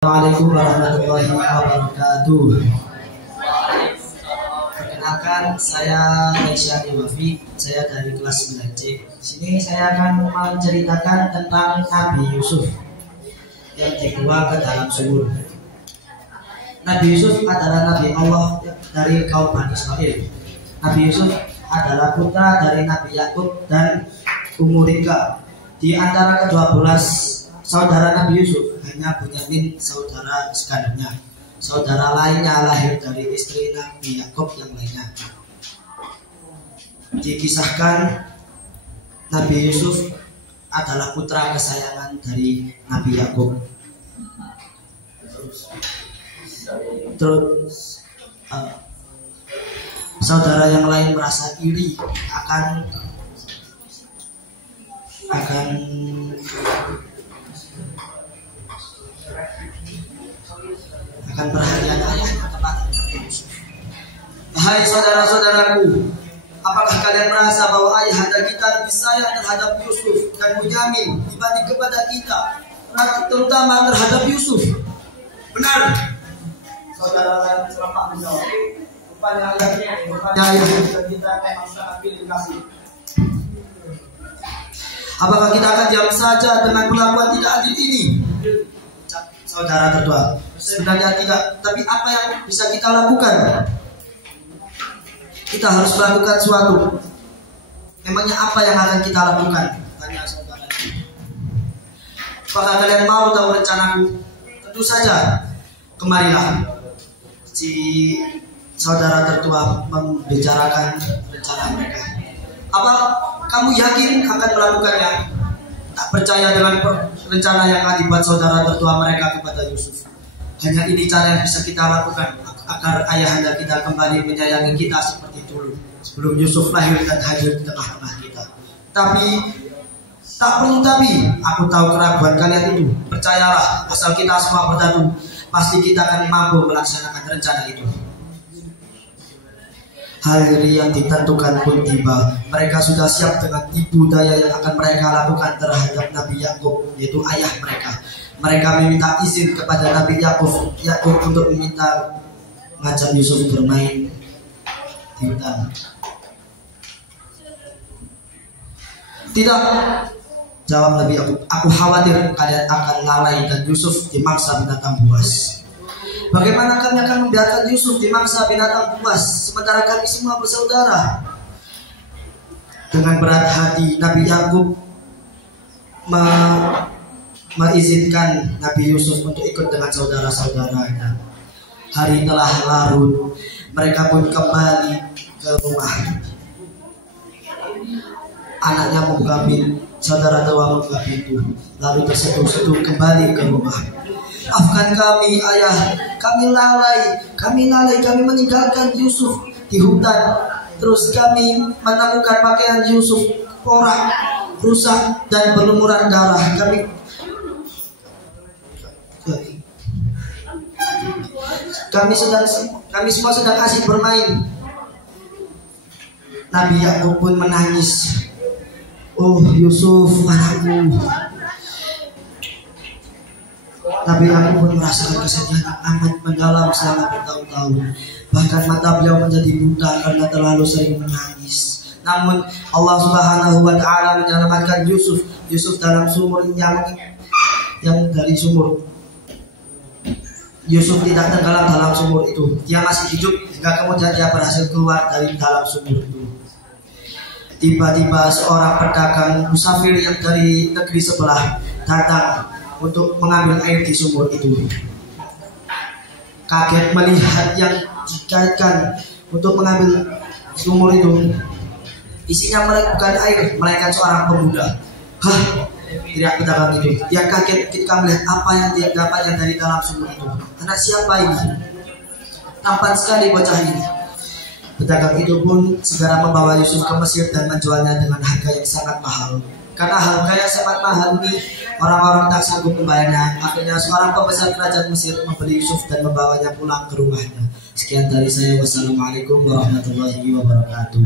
Assalamualaikum warahmatullahi wabarakatuh. Perkenalkan, saya Aisyah Wafi. Saya dari kelas 9C. Di sini saya akan menceritakan tentang Nabi Yusuf yang dibuang ke dalam sumur. Nabi Yusuf adalah Nabi Allah dari kaum Bani Israil. Nabi Yusuf adalah putra dari Nabi Yakub dan Ummu Rika. Di antara ke-12 saudara Nabi Yusuf hanya Bunyamin saudara sekandungnya. Saudara lainnya lahir dari istri Nabi Yakub yang lainnya. Dikisahkan Nabi Yusuf adalah putra kesayangan dari Nabi Yakub. Terus saudara yang lain merasa iri akan perhatian ayahnya kepada Nabi Yusuf. Hai saudara-saudaraku, apakah kalian merasa bahwa ayahanda kita lebih sayang terhadap Yusuf dan Bunyamin dibanding kepada kita, terutama terhadap Yusuf? Benar. Saudara lain serempak menjawab, rupanya ayah kita memang sangat pilih kasih. Apakah kita akan diam saja dengan perlakuan tidak adil ini? Saudara tertua, sebenarnya tidak. Tapi apa yang bisa kita lakukan? Kita harus melakukan sesuatu. Memangnya apa yang akan kita lakukan? Tanya saudara. Apakah kalian mau tahu rencanaku? Tentu saja. Kemarilah. Si saudara tertua membicarakan rencana mereka. Apa kamu yakin akan melakukannya? Tak percaya dengan rencana yang akan dibuat saudara tertua mereka kepada Yusuf. Hanya ini cara yang bisa kita lakukan agar ayahanda kita kembali menyayangi kita seperti dulu sebelum Yusuf lahir dan hadir di tengah-tengah kita. Tapi tak perlu tapi, aku tahu keraguan kalian itu. Percayalah, asal kita semua bersatu, pasti kita akan mampu melaksanakan rencana itu. Hari yang ditentukan pun tiba. Mereka sudah siap dengan tipu daya yang akan mereka lakukan terhadap Nabi Yakub, yaitu ayah mereka. Mereka meminta izin kepada Nabi Yakub untuk meminta ngajak Yusuf bermain di hutan. Tidak, jawab Nabi Yakub. Aku khawatir kalian akan lalai dan Yusuf dimangsa binatang buas. Bagaimana kami akan membiarkan Yusuf dimangsa binatang buas sementara kami semua bersaudara? Dengan berat hati Nabi Yakub mengizinkan Nabi Yusuf untuk ikut dengan saudara-saudaranya. Hari telah larut, mereka pun kembali ke rumah. Anaknya membuka pintu, saudara tua membuka pintu, lalu terseduh-seduh kembali ke rumah. Maafkan kami ayah, kami lalai, kami meninggalkan Yusuf di hutan. Terus kami menemukan pakaian Yusuf porak, rusak dan berlumuran darah. Kami semua sedang asik bermain. Nabi Yakub pun menangis. Oh Yusuf, anakku. Nabi Yakub pun merasakan kesedihan yang amat mendalam selama bertahun-tahun. Bahkan mata beliau menjadi buta karena terlalu sering menangis. Namun Allah Subhanahu wa Ta'ala menyelamatkan Yusuf dalam sumur yang dari sumur. Yusuf tidak tenggelam dalam sumur itu. Dia masih hidup hingga kemudian dia berhasil keluar dari dalam sumur itu. Tiba-tiba seorang pedagang musafir yang dari negeri sebelah datang untuk mengambil air di sumur itu. Kaget melihat yang dikaitkan untuk mengambil sumur itu. Isinya bukan air, melainkan seorang pemuda. Hah? Teriak pedagang itu. Dia kaget ketika melihat apa yang dia dapatnya dari dalam sumur itu. Anak siapa ini? Tampan sekali bocah ini. Pedagang itu pun segera membawa Yusuf ke Mesir dan menjualnya dengan harga yang sangat mahal. Karena harga yang sangat mahal ini, orang-orang tak sanggup membayarnya. Akhirnya seorang pembesar kerajaan Mesir membeli Yusuf dan membawanya pulang ke rumahnya. Sekian dari saya. Wassalamualaikum warahmatullahi wabarakatuh.